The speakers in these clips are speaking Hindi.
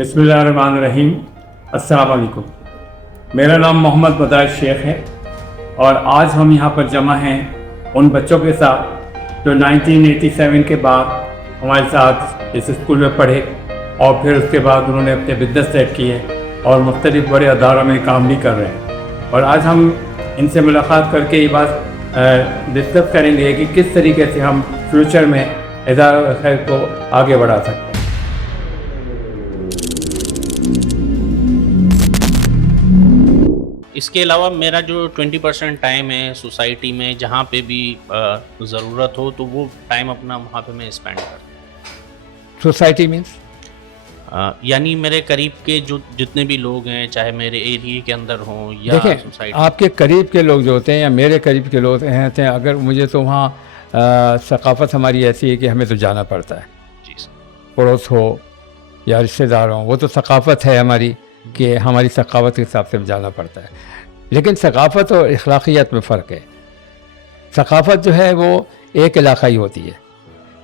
बिस्मिल्लाहिर्रहमानिर्रहीम। अस्सलाम वालेकुम। मेरा नाम मोहम्मद मदार शेख है और आज हम यहाँ पर जमा हैं उन बच्चों के साथ जो 1987 के बाद हमारे साथ इस स्कूल में पढ़े और फिर उसके बाद उन्होंने अपने बिजनेस सेट किए और मुख्तलिफ बड़े अदारों में काम भी कर रहे हैं। और आज हम इनसे मुलाकात करके ये बात डिस्कस करेंगे कि किस तरीके से हम फ्यूचर में इदारा खैर को आगे बढ़ा सकते हैं। इसके अलावा मेरा जो 20% टाइम है सोसाइटी में जहाँ पे भी ज़रूरत हो तो वो टाइम अपना वहाँ पे मैं स्पेंड करता हूँ। सोसाइटी मीन्स यानी मेरे करीब के जो जितने भी लोग हैं, चाहे मेरे एरिया के अंदर हों या सोसाइटी। आपके करीब के लोग जो होते हैं या मेरे करीब के लोग हैं, अगर मुझे तो वहाँ सकाफ़त हमारी ऐसी है कि हमें तो जाना पड़ता है। जी सर। पड़ोस हो या रिश्तेदार हो, वो तो सकाफ़त है हमारी कि हमारी सकाफ़त के हिसाब से जाना पड़ता है। लेकिन सकाफ़त और अखलाक़ियत में फ़र्क है। सकाफ़त जो है वो एक इलाक़ाई होती है,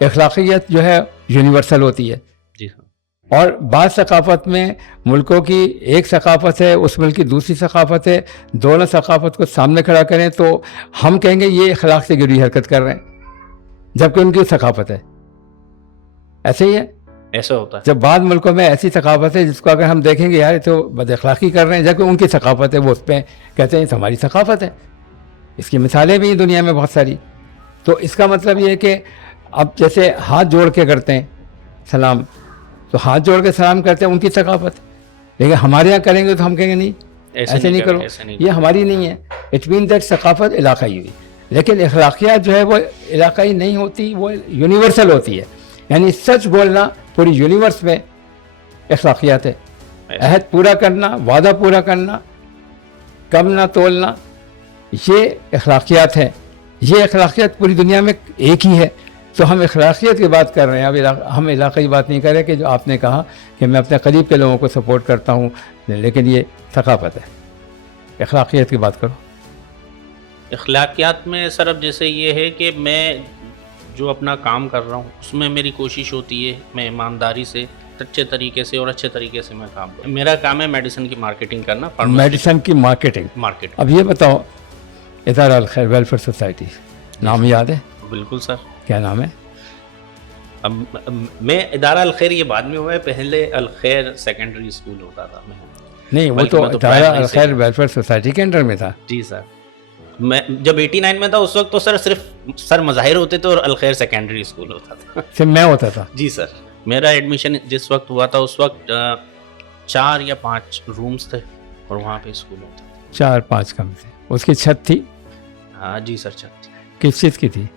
अखलाक़ियत जो है यूनिवर्सल होती है। जी हाँ। और बाद सकाफ़त में मुल्कों की एक सकाफ़त है, उस मुल्क की दूसरी सकाफ़त है, दोनों सकाफ़त को सामने खड़ा करें तो हम कहेंगे ये अखलाक़ से गिरी हरकत कर रहे हैं, जबकि उनकी सकाफ़त है। ऐसे ही है, ऐसा होता है। जब बाद मुल्कों में ऐसी सकाफ़त है जिसको अगर हम देखेंगे यार ये तो बदअखलाक़ी कर रहे हैं, जबकि उनकी सकाफ़त है, वो उस पर कहते हैं हमारी सकाफ़त है। इसकी मिसालें भी दुनिया में बहुत सारी। तो इसका मतलब ये है कि अब जैसे हाथ जोड़ के करते हैं सलाम, तो हाथ जोड़ के सलाम करते हैं, उनकी सकाफ़त। लेकिन हमारे यहाँ करेंगे तो हम कहेंगे नहीं, ऐसे नहीं करो, ये हमारी नहीं है। इट मीन दैट सकाफ़त इलाक़ाई हुई। लेकिन अखलाक़ियात जो है वो इलाक़ाई नहीं होती, वो यूनिवर्सल होती है। यानी सच बोलना पूरी यूनिवर्स में अखलाक़ियात है। अहद पूरा करना, वादा पूरा करना, कम ना तोलना, ये अखलाक़ियात है। ये अखलाक़ियात पूरी दुनिया में एक ही है। तो हम अखलाक़ियत की बात कर रहे हैं, अब हम इलाक़ाई बात नहीं कर रहे कि जो आपने कहा कि मैं अपने करीब के लोगों को सपोर्ट करता हूँ, लेकिन ये सकाफ़त है। अखलाक़ियत की बात करो। अखलाक़ियात में सर अब जैसे ये है कि मैं जो अपना काम कर रहा हूँ उसमें मेरी कोशिश होती है मैं ईमानदारी से, अच्छे तरीके से और अच्छे तरीके से मैं काम करूँ। मेरा काम है मेडिसिन की मार्केटिंग करना। मेडिसिन की मार्केटिंग। अब ये बताओ, इदारा अल खैर वेलफेयर सोसाइटी, नाम याद है? बिल्कुल सर। क्या नाम है? अब मैं इदारा अल खैर ये बाद में हुआ है, पहले अल खैर सेकेंडरी स्कूल होता था। मैं नहीं, वो तो इदारा अल खैर वेलफेयर सोसाइटी के अंडर में था। जी सर। मैं जब 89 में था उस वक्त तो सर सिर्फ सर मज़ाहिर होते थे और अल खैर सेकेंडरी स्कूल होता था। सिर्फ मैं होता था? जी सर। मेरा एडमिशन जिस वक्त हुआ था उस वक्त 4 या 5 रूम्स थे और वहाँ पे स्कूल होता था। 4-5 कमरे। उसकी छत थी? हाँ जी सर, छत थी। किस चीज़ की थी?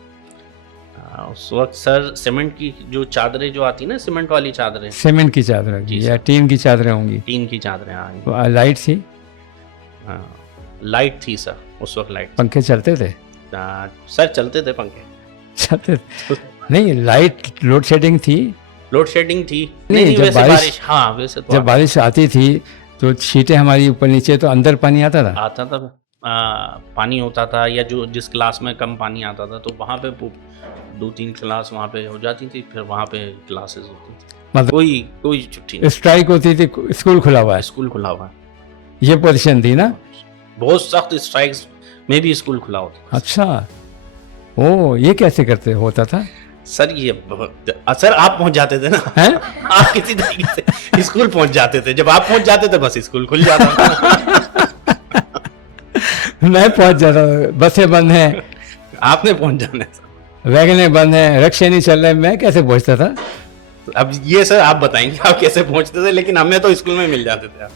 उस वक्त सर सीमेंट की जो चादरें जो आती ना, सीमेंट वाली चादरें। सीमेंट की चादरें या टीन की चादरें होंगी? टीन की चादरें। हाँ। लाइट थी? हाँ लाइट थी सर, उस वक्त लाइट। पंखे चलते थे? सर चलते थे पंखे। चलते नहीं, लाइट लोड शेडिंग थी? लोड शेडिंग थी नहीं, जब बारिश। हाँ वैसे तो जब बारिश आती थी तो शीटें हमारी ऊपर नीचे, तो अंदर पानी आता था? पानी होता था, या जो जिस क्लास में कम पानी आता था तो वहाँ पे 2-3 क्लास वहाँ पे हो जाती थी, फिर वहाँ पे क्लासेस होती थी। मतलब कोई छुट्टी नहीं, स्ट्राइक होती थी, स्कूल खुला हुआ है? स्कूल खुला हुआ है। ये पोजीशन थी ना? बहुत सख्त स्ट्राइक्स में भी स्कूल खुला होता। अच्छा, ओ ये कैसे करते होता था सर? ये सर आप पहुंच जाते थे ना हैं? आप किसी तरीके से स्कूल पहुंच जाते थे। जब आप पहुंच जाते थे बस स्कूल खुल जाता था। मैं पहुंच जाता था। बसें बंद हैं, आपने पहुंच जाना है। वैगनें बंद हैं, रिक्शे नहीं चल रहे, मैं कैसे पहुंचता था? अब ये सर आप बताएंगे आप कैसे पहुंचते थे, लेकिन हमें तो स्कूल में मिल जाते थे आप।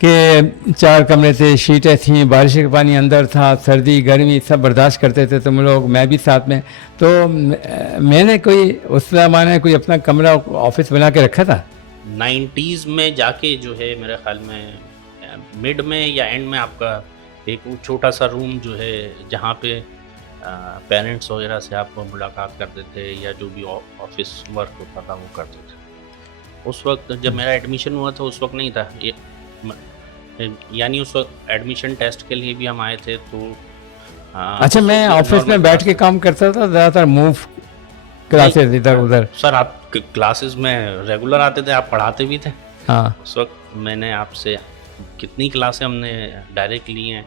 कि 4 कमरे थे, शीटें थीं, बारिश का पानी अंदर था, सर्दी गर्मी सब बर्दाश्त करते थे तुम लोग, मैं भी साथ में। तो मैंने कोई उस ज़माने कोई अपना कमरा ऑफिस बना के रखा था? 90s में जाके जो है मेरे ख्याल में मिड में या एंड में आपका एक छोटा सा रूम जो है जहाँ पे पेरेंट्स वगैरह से आप मुलाकात करते थे या जो भी ऑफिस वर्क होता था वो करते थे। उस वक्त जब मेरा एडमिशन हुआ था उस वक्त नहीं था ये, यानी उस वक्त एडमिशन टेस्ट के लिए भी हम आए थे तो अच्छा, मैं ऑफिस में बैठ के काम करता था ज़्यादातर, मूव क्लासेस इधर उधर। सर आप क्लासेस में रेगुलर आते थे, आप पढ़ाते भी थे। हाँ, उस वक्त मैंने आपसे कितनी क्लासें हमने डायरेक्ट ली हैं,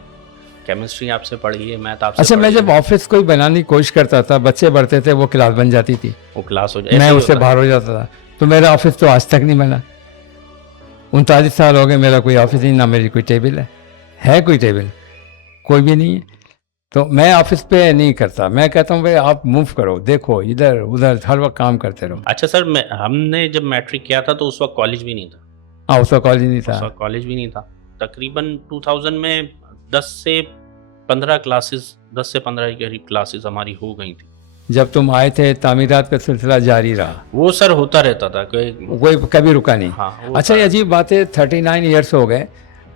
केमिस्ट्री आपसे पढ़ी है, मैथ आपसे अच्छा, मैं पढ़ी जब है। ऑफिस कोई बनाने की कोशिश करता था, बच्चे बढ़ते थे, वो क्लास बन जाती थी, वो क्लास हो मैं ऐसे ही उससे होता बाहर हो जाता था। तो मेरा ऑफिस तो आज तक नहीं बना। 39 साल हो गए, मेरा कोई ऑफिस नहीं, ना मेरी कोई टेबल है कोई टेबल, कोई भी नहीं है। तो मैं ऑफिस पे नहीं करता, मैं कहता हूँ भाई आप मूव करो, देखो इधर उधर, हर वक्त काम करते रहो। अच्छा सर, हमने जब मैट्रिक किया था तो उस वक्त कॉलेज भी नहीं था। हाँ, उसका कॉलेज नहीं उस था। वक्त कॉलेज भी नहीं था। तकरीबन 2000 में 10 से 15 क्लासेस, 10 से 15 के करीब क्लासेस हमारी हो गई थी। जब तुम आए थे तामीरात का सिलसिला जारी रहा, वो सर होता रहता था कोई। कोई कभी रुका नहीं। हाँ, वो अच्छा, ये अजीब बात है, 39 ईयर्स हो गए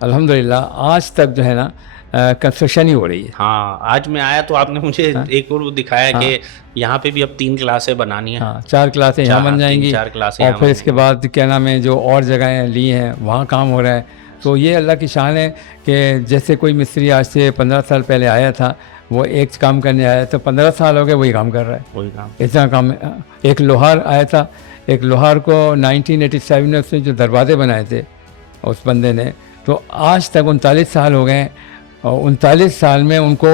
अल्हम्दुलिल्लाह, आज तक जो है ना कंस्ट्रक्शन ही हो रही है। हाँ, आज मैं आया तो आपने मुझे हाँ? एक और वो दिखाया कि यहाँ पे भी अब 3 क्लासें बनानी है। हाँ, 4 क्लासें यहाँ बन जाएंगी, 3-4 क्लासें और यहाँ फिर बन इसके बाद क्या नाम है, जो और जगहें ली हैं वहाँ काम हो रहा है। तो ये अल्लाह की शान है कि जैसे कोई मिस्त्री आज से 15 साल पहले आया था, वो एक काम करने आया, तो 15 साल हो गए वही काम कर रहा है। वही काम। इतना काम है। एक लोहार आया था, एक लोहार को 1987 में उसने जो दरवाजे बनाए थे उस बंदे ने, तो आज तक 39 साल हो गए, और 39 साल में उनको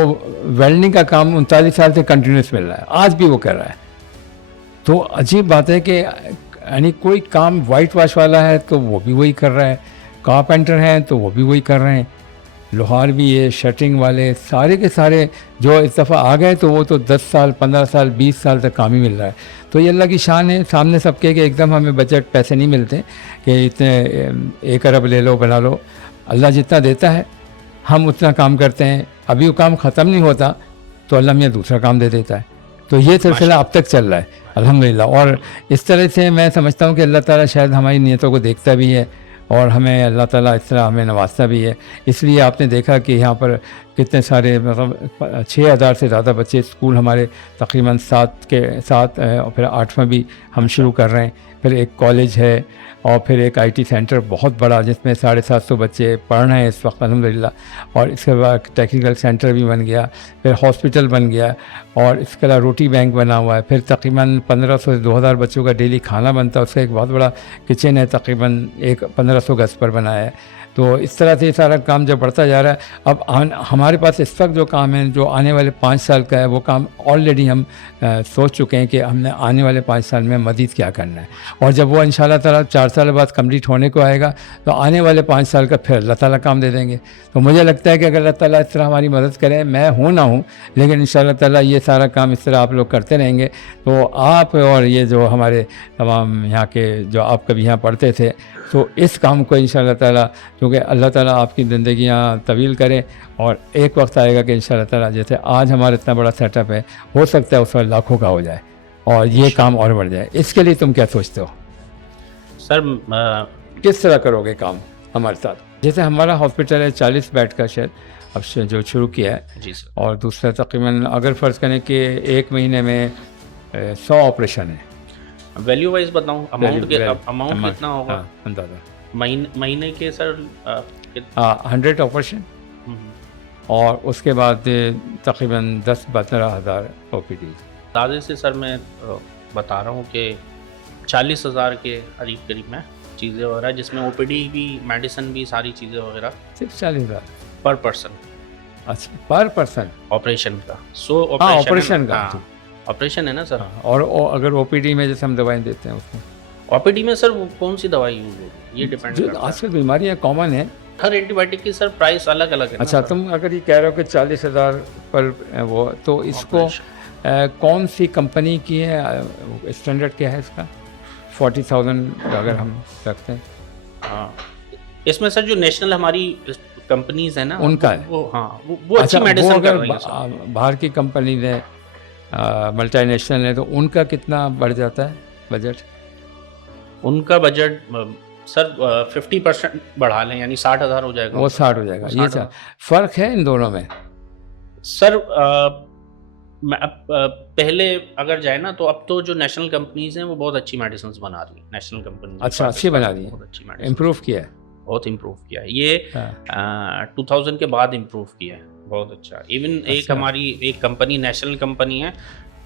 वेल्डिंग का काम 39 साल से कंटिन्यूस मिल रहा है, आज भी वो कर रहा है। तो अजीब बात है कि यानी कोई काम वाइट वॉश वाला है तो वो भी वही कर रहा है, कारपेंटर हैं तो वो भी वही कर रहे हैं, लोहार भी है, शटरिंग वाले सारे के सारे जो इस दफ़ा आ गए, तो वो तो 10 साल 15 साल 20 साल तक काम ही मिल रहा है। तो ये अल्लाह की शान है सामने सबके, कि एकदम हमें बजट पैसे नहीं मिलते कि इतने 1 अरब ले लो बना लो। अल्लाह जितना देता है हम उतना काम करते हैं। अभी वो काम ख़त्म नहीं होता तो अल्लाह मियाँ दूसरा काम दे देता है। तो ये सिलसिला अब तक चल रहा है अल्हम्दुलिल्लाह। और इस तरह से मैं समझता हूँ कि अल्लाह ताला शायद हमारी नीयतों को देखता भी है, और हमें अल्लाह ताला इस तरह हमें नवाजता भी है। इसलिए आपने देखा कि यहाँ पर कितने सारे, मतलब 6000 से ज़्यादा बच्चे स्कूल हमारे तकरीबन 7 और फिर 8वां भी हम शुरू कर रहे हैं। फिर एक कॉलेज है, और फिर एक आईटी सेंटर बहुत बड़ा जिसमें 750 बच्चे पढ़ रहे हैं इस वक्त अल्हम्दुलिल्लाह। और इसके बाद टेक्निकल सेंटर भी बन गया, फिर हॉस्पिटल बन गया, और इसके अलावा रोटी बैंक बना हुआ है। फिर तकरीबन 1500 से 2000 बच्चों का डेली खाना बनता है, उसका एक बहुत बड़ा किचन है, तकरीबन 1500 गज पर बना है। तो इस तरह से सारा काम जब बढ़ता जा रहा है, अब हमारे पास इस वक्त जो काम है, जो आने वाले 5 साल का है, वो काम ऑलरेडी हम सोच चुके हैं कि हमने आने वाले 5 साल में मज़ीद क्या करना है। और जब वो इंशाल्लाह ताला 4 साल बाद कंप्लीट होने को आएगा, तो आने वाले 5 साल का फिर अल्लाह ताला काम दे देंगे। तो मुझे लगता है कि अगर अल्लाह ताला इस तरह हमारी मदद करे, मैं हूँ ना हूँ, लेकिन इंशाल्लाह ताला ये सारा काम इस तरह आप लोग करते रहेंगे, तो आप और ये जो हमारे तमाम यहाँ के जो आप कभी यहाँ पढ़ते थे, तो इस काम को इंशाल्लाह ताला, क्योंकि अल्लाह ताला आपकी ज़िंदगियाँ तवील करे, और एक वक्त आएगा कि इंशाल्लाह ताला जैसे आज हमारा इतना बड़ा सेटअप है, हो सकता है उस वक्त लाखों का हो जाए और ये काम और बढ़ जाए। इसके लिए तुम क्या सोचते हो? सर किस तरह करोगे काम हमारे साथ? जैसे हमारा हॉस्पिटल है 40 बेड का शायद अब जो शुरू किया है, जी सर। और दूसरा तकरीबन अगर फ़र्ज़ करें कि 1 महीने में 100 ऑपरेशन है। वैल्यू वाइज बताऊँ, अमाउंट कितना होगा? हाँ, अंदाज़ा महीने के सर 100 ऑपरेशन, और उसके बाद तकरीबन 10-12 हज़ार OPD। अंदाजे से सर मैं बता रहा हूँ कि 40,000 के करीब में चीज़ें वगैरह, जिसमें OPD भी, मेडिसिन भी, सारी चीज़ें वगैरह, सिर्फ 40,000 पर पर्सन। अच्छा, पर पर्सन? ऑपरेशन का ऑपरेशन का ऑपरेशन है ना सर। और अगर OPD में जैसे हम दवाएं देते हैं उसमें, OPD में सर वो कौन सी दवाई यूज होगी, ये डिपेंड जो करता है। आजकल बीमारियाँ कॉमन है। हर एंटीबायोटिक की सर प्राइस अलग अलग है ना अच्छा, सर। तुम अगर ये कह रहे हो कि 40,000 पर वो, तो इसको कौन सी कंपनी की है, स्टैंडर्ड क्या है इसका? 40,000 अगर हम रखते हैं। हाँ, इसमें सर जो नेशनल हमारी कंपनीज है ना, उनका है। वो अच्छी अच्छा, मेडिसिन वो कर अगर रही है सर। बाहर की कंपनी है, मल्टीनेशनल है, तो उनका कितना बढ़ जाता है बजट? उनका बजट सर 50% बढ़ा लें, यानी 60,000 हो जाएगा। वो 60 हो जाएगा। ये फ़र्क है इन दोनों में? सर अब पहले अगर जाए ना, तो अब तो जो नेशनल कंपनीज हैं वो बहुत अच्छी मेडिसिन बना रही है। नेशनल कंपनी अच्छा, अच्छी बना रही है, बहुत अच्छी मेडिसिन, इम्प्रूव किया है, बहुत इम्प्रूव किया है ये। 2000 के बाद इम्प्रूव किया है, बहुत अच्छा। इवन एक अच्छा। हमारी एक कंपनी, नेशनल कंपनी है,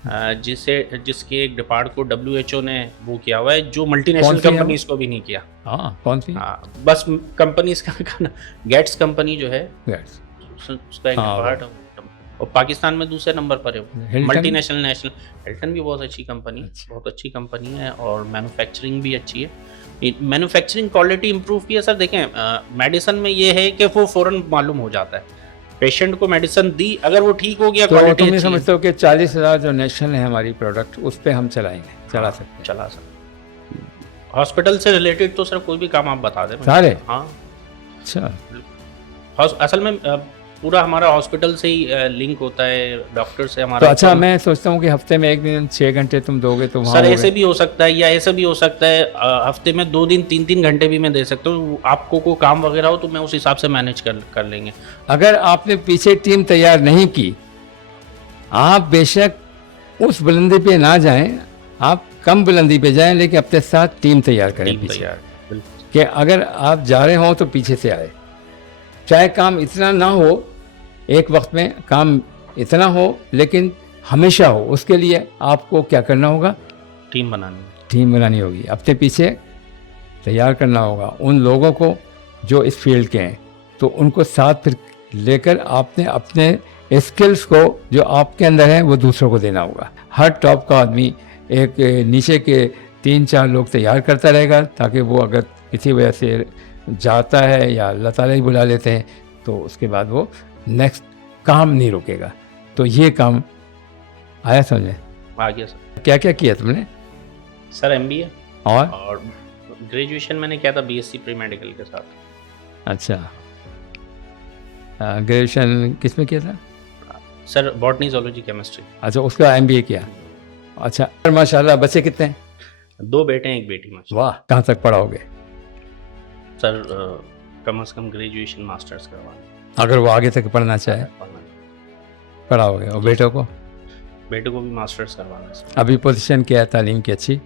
जिसके एक डिपार्ट को WHO ने वो किया हुआ है, जो मल्टीनेशनल कौन सी है वो? कंपनीज को भी नहीं किया। हाँ, कौन सी? हाँ, बस कंपनीज का गेट्स कंपनी जो है Yes. उसका एक हाँ, डिपार्ट, और पाकिस्तान में दूसरे नंबर पर है वो। हिल्टन? मल्टीनेशनल नेशनल हिल्टन भी बहुत अच्छी कंपनी है, अच्छा। बहुत अच्छी कंपनी है, और मैन्युफैक्चरिंग भी अच्छी है। मैन्युफैक्चरिंग क्वालिटी इंप्रूव की है सर। देखें, मेडिसिन में ये है कि वो फ़ौरन मालूम हो जाता है, पेशेंट को मेडिसिन दी, अगर वो ठीक हो गया, तो क्वालिटी तुम ये अच्छी है, समझते हो कि 40,000 जो नेशनल है हमारी प्रोडक्ट, उस पे हम चला सकते हैं? चला सकते। हॉस्पिटल से रिलेटेड तो सर कोई भी काम आप बता दें। सारे? हाँ, अच्छा। असल में पूरा हमारा हॉस्पिटल से ही लिंक होता है, डॉक्टर से तो हमारा। अच्छा, मैं सोचता हूँ कि हफ्ते में एक दिन 6 घंटे तुम दोगे तो वहाँ सर हो ऐसे गए। भी हो सकता है, या ऐसे भी हो सकता है हफ्ते में 2 दिन 3 घंटे भी मैं दे सकता हूँ। आपको कोई काम वगैरह हो तो मैं उस हिसाब से मैनेज कर लेंगे। अगर आपने पीछे टीम तैयार नहीं की, आप बेशक उस बुलंदी पे ना जाएं, आप कम बुलंदी पे जाएं, लेकिन अपने साथ टीम तैयार करें टीम पीछे। तैयार, बिल्कुल। कि अगर आप जा रहे हो तो पीछे से आए, चाहे काम इतना ना हो, एक वक्त में काम इतना हो, लेकिन हमेशा हो। उसके लिए आपको क्या करना होगा? टीम बनानी। टीम बनानी होगी, अपने पीछे तैयार करना होगा उन लोगों को जो इस फील्ड के हैं, तो उनको साथ फिर लेकर आपने अपने स्किल्स को जो आपके अंदर है वो दूसरों को देना होगा। हर टॉप का आदमी एक नीचे के 3-4 लोग तैयार करता रहेगा, ताकि वो अगर किसी वजह से जाता है या अल्लाह ताला ही बुला लेते हैं, तो उसके बाद वो नेक्स्ट काम नहीं रुकेगा। तो ये काम आया समझे? आ गया सर। क्या क्या किया तुमने? सर MBA और और ग्रेजुएशन मैंने किया था BSc प्री मेडिकल के साथ। अच्छा, ग्रेजुएशन किस में किया था? Sir botany, zoology, chemistry. अच्छा, उसका MBA किया। अच्छा, माशाल्लाह। बच्चे कितने हैं? 2 बेटे हैं, 1 बेटी। माशाल्लाह। वाह, कहाँ तक पढ़ाओगे? सर कम से कम ग्रेजुएशन मास्टर्स करवाना अगर वो आगे तक पढ़ना चाहे पढ़ाओगे। और बेटों को? बेटे को भी मास्टर्स करवाना है सर। अभी पोजीशन क्या है तालीम की? अच्छी?